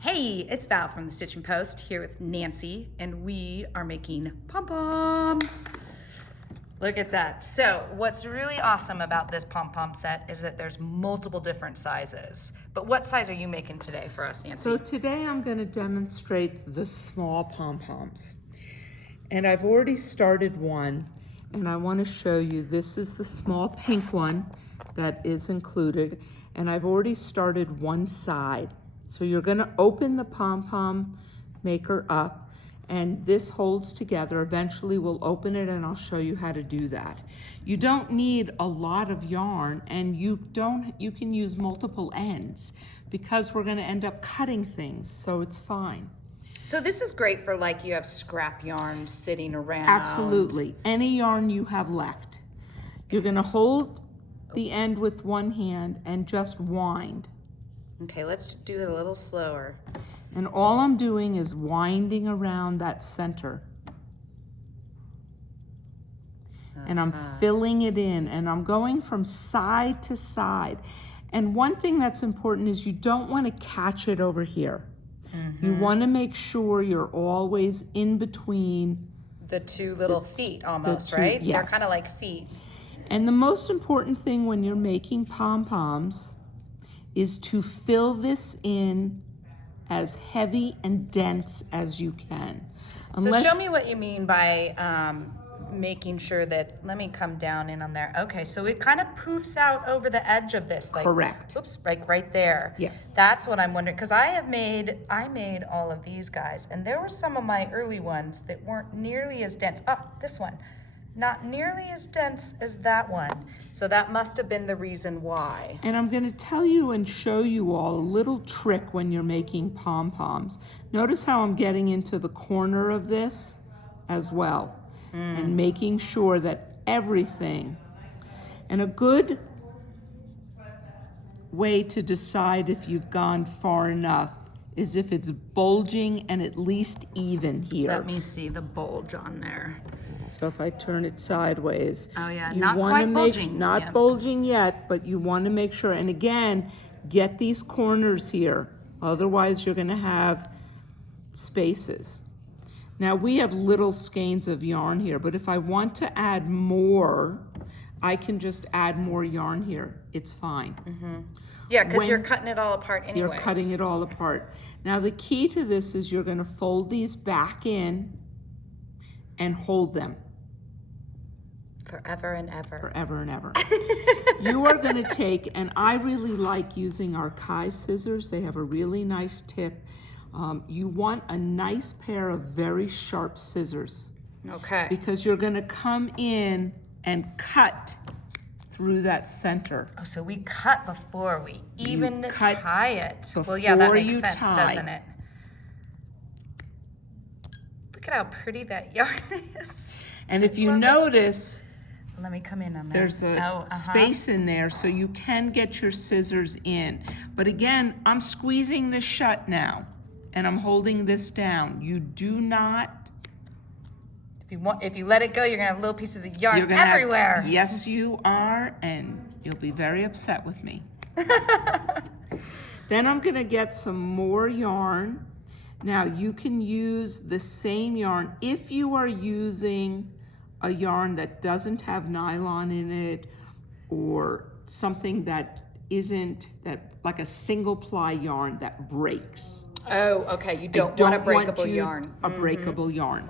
Hey, it's Val from the Stitchin Post here with Nancy, and we are making pom-poms. Look at that. So what's really awesome about this pom-pom set is that there's multiple different sizes. But what size are you making today for us, Nancy? So today I'm going to demonstrate the small pom-poms. And I've already started one, and I want to show you, this is the small pink one that is included, and I've already started one side. So you're going to open the pom-pom maker up, and this holds together. Eventually we'll open it and I'll show you how to do that. You don't need a lot of yarn, and you can use multiple ends because we're going to end up cutting things, so it's fine. So this is great for like you have scrap yarn sitting around. Absolutely. Any yarn you have left. You're going to hold the end with one hand and just wind. Okay, let's do it a little slower. And all I'm doing is winding around that center. And I'm filling it in, and I'm going from side to side. And one thing that's important is you don't want to catch it over here. You want to make sure you're always in between the two little feet almost, two, right? yes. They're kind of like feet. And the most important thing when you're making pom-poms is to fill this in as heavy and dense as you can. So show me what you mean by making sure that, let me come down in on there. Okay, so it kind of poofs out over the edge of this. Like, correct. Oops, like right there. Yes. That's what I'm wondering, because I made all of these guys, and there were some of my early ones that weren't nearly as dense. Oh, this one. Not nearly as dense as that one. So that must have been the reason why. And I'm going to tell you and show you all a little trick when you're making pom-poms. Notice how I'm getting into the corner of this as well, and making sure that everything, and a good way to decide if you've gone far enough is if it's bulging and at least even here. Let me see the bulge on there. So if I turn it sideways. Oh yeah, you not wanna quite bulging. Not Yep. bulging yet, but you want to make sure. And again, get these corners here. Otherwise, you're going to have spaces. Now we have little skeins of yarn here, but if I want to add more, I can just add more yarn here. It's fine. Yeah, because you're cutting it all apart anyways. You're cutting it all apart. Now the key to this is you're going to fold these back in and hold them. Forever and ever. Forever and ever. You are going to take, and I really like using our Kai scissors. They have a really nice tip. You want a nice pair of very sharp scissors. Okay. Because you're going to come in and cut through that center. Oh, so we cut before we even tie it. Well, yeah, that before makes you sense, tie. doesn't it? Look at how pretty that yarn is. And if you notice, let me come in on there. there's a space in there, so you can get your scissors in. But again, I'm squeezing this shut now, and I'm holding this down. You do not. If you let it go, you're gonna have little pieces of yarn everywhere. Yes, you are, and you'll be very upset with me. Then I'm gonna get some more yarn. Now you can use the same yarn if you are using a yarn that doesn't have nylon in it, or something that isn't like a single ply yarn that breaks. Oh, okay. You don't want a breakable yarn. A breakable yarn.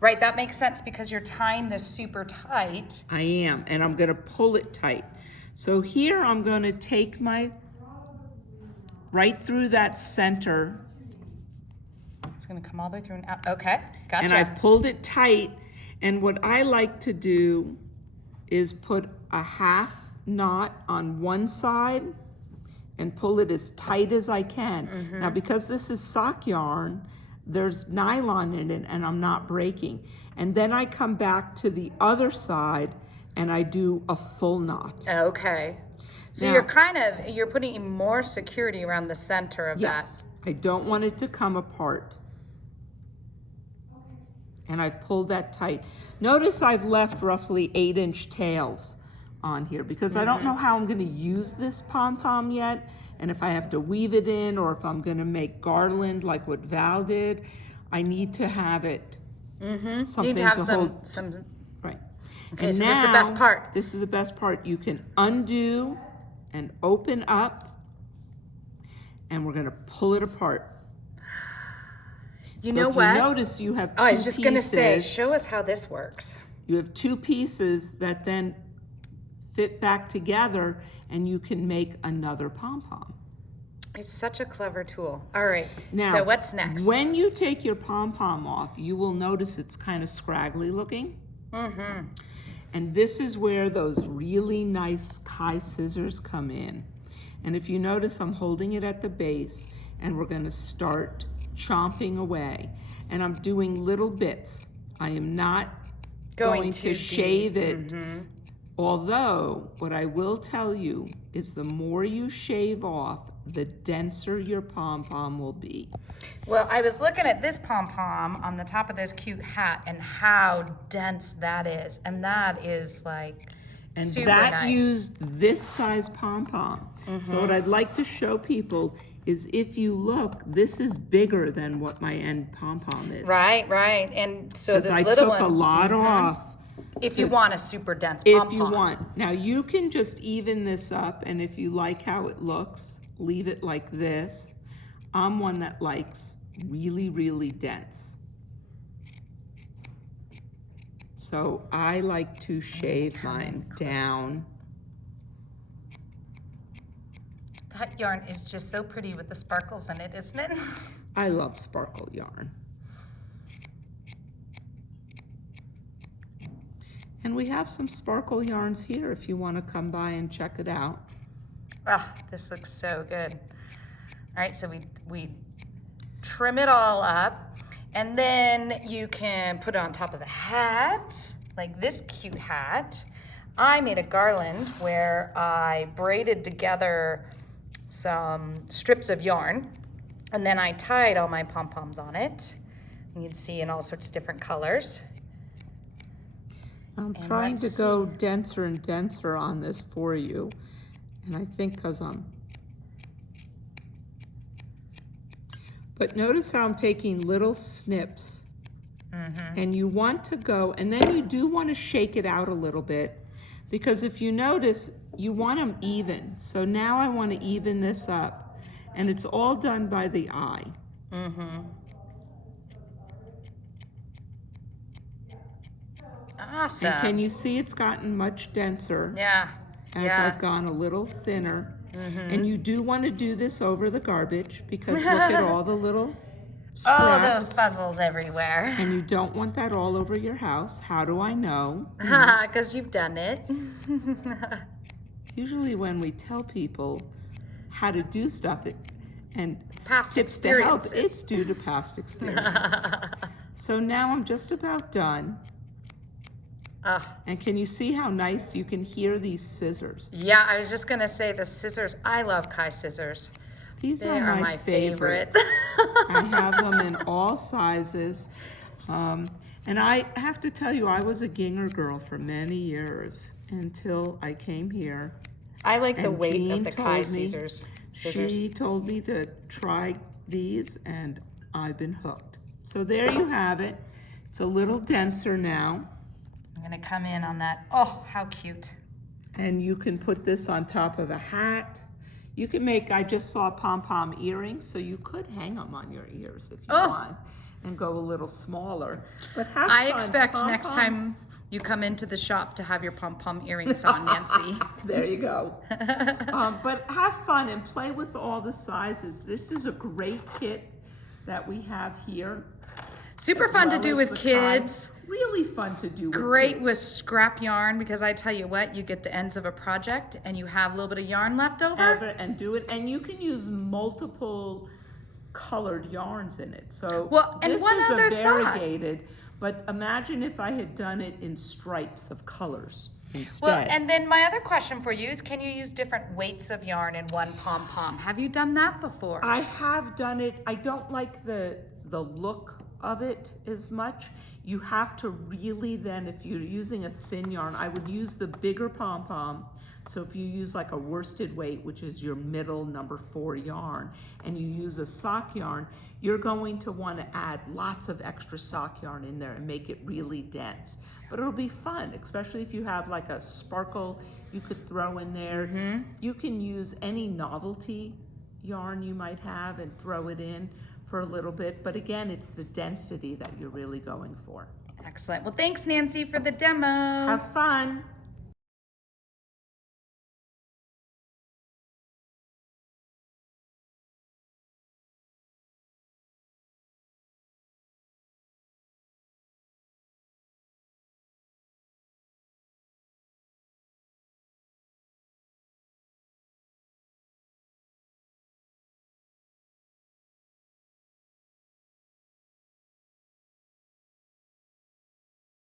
Right, that makes sense because you're tying this super tight. I am, and I'm going to pull it tight. So here I'm going to take my, right through that center. It's going to come all the way through and out. Okay, gotcha. And I've pulled it tight, and what I like to do is put a half knot on one side and pull it as tight as I can. Now, because this is sock yarn, there's nylon in it, and I'm not breaking. And then I come back to the other side and I do a full knot. Okay. So now, you're putting more security around the center of yes, that. I don't want it to come apart. And I've pulled that tight. Notice I've left roughly 8-inch tails. on here because I don't know how I'm going to use this pom-pom yet, and if I have to weave it in or if I'm going to make garland like what Val did. I need to have it something Need to have hold. some. Right. Okay, And so now, this is the best part. This is the best part. You can undo and open up, and we're going to pull it apart. You So know if what? you notice, you have two I was just going to say, pieces. show us how this works. You have two pieces that then fit back together, and you can make another pom-pom. It's such a clever tool. All right, Now, so what's next? When you take your pom-pom off, you will notice it's kind of scraggly looking. And this is where those really nice Kai scissors come in. And if you notice, I'm holding it at the base, and we're going to start chomping away. And I'm doing little bits. I am not going to shave it. Although, what I will tell you is the more you shave off, the denser your pom-pom will be. Well, I was looking at this pom-pom on the top of this cute hat and how dense that is. And that is like super that nice. used this size pom-pom. So what I'd like to show people is if you look, this is bigger than what my end pom-pom is. Right. And so Because this I little took one. a lot off. If you want a super dense pom-pom. If you want. Now you can just even this up, and if you like how it looks, leave it like this. I'm one that likes really, really dense. So I like to shave mine down. That yarn is just so pretty with the sparkles in it, isn't it? I love sparkle yarn. And we have some sparkle yarns here if you want to come by and check it out. Ah, this looks so good. All right, so we trim it all up, and then you can put it on top of a hat, like this cute hat. I made a garland where I braided together some strips of yarn, and then I tied all my pom-poms on it. And you can see in all sorts of different colors. I'm trying to go denser and denser on this for you. And I think because but notice how I'm taking little snips. And you want to go, and then you do want to shake it out a little bit, because if you notice, you want them even. So now I want to even this up, and it's all done by the eye. Awesome. And can you see it's gotten much denser? Yeah. As I've gone a little thinner. And you do want to do this over the garbage, because look at all the little scraps. Oh, those puzzles everywhere. And you don't want that all over your house. How do I know? Because you've done it. Usually when we tell people how to do stuff and Past tips to help, experiences. it's due to past experience. So now I'm just about done. And can you see how nice you can hear these scissors? Yeah, I was just going to say the scissors. I love Kai scissors. These They are my favorites. I have them in all sizes. And I have to tell you, I was a Ginger girl for many years until I came here. I like the And weight Jean of the Kai told me- scissors. She told me to try these, and I've been hooked. So there you have it. It's a little denser now. I'm going to come in on that. Oh, how cute. And you can put this on top of a hat. You can make, I just saw pom-pom earrings, so you could hang them on your ears if you want, and go a little smaller. But have I fun. expect next Pom-poms. time you come into the shop to have your pom-pom earrings on, Nancy. There you go. But have fun and play with all the sizes. This is a great kit that we have here. Super as fun to well do as with the kids. Kai. Really fun to do with Great kids. with scrap yarn, because I tell you what, you get the ends of a project and you have a little bit of yarn left over. And do it, and you can use multiple colored yarns in it. So Well, and this one is other a thought. variegated, but imagine if I had done it in stripes of colors instead. Well, and then my other question for you is, can you use different weights of yarn in one pom-pom? Have you done that before? I have done it. I don't like the look of it as much. You have to really then, if you're using a thin yarn, I would use the bigger pom-pom. So if you use like a worsted weight, which is your middle number 4 yarn, and you use a sock yarn, you're going to want to add lots of extra sock yarn in there and make it really dense. But it'll be fun, especially if you have like a sparkle you could throw in there. You can use any novelty yarn you might have and throw it in for a little bit. But again, it's the density that you're really going for. Excellent. Well, thanks, Nancy, for the demo. Have fun.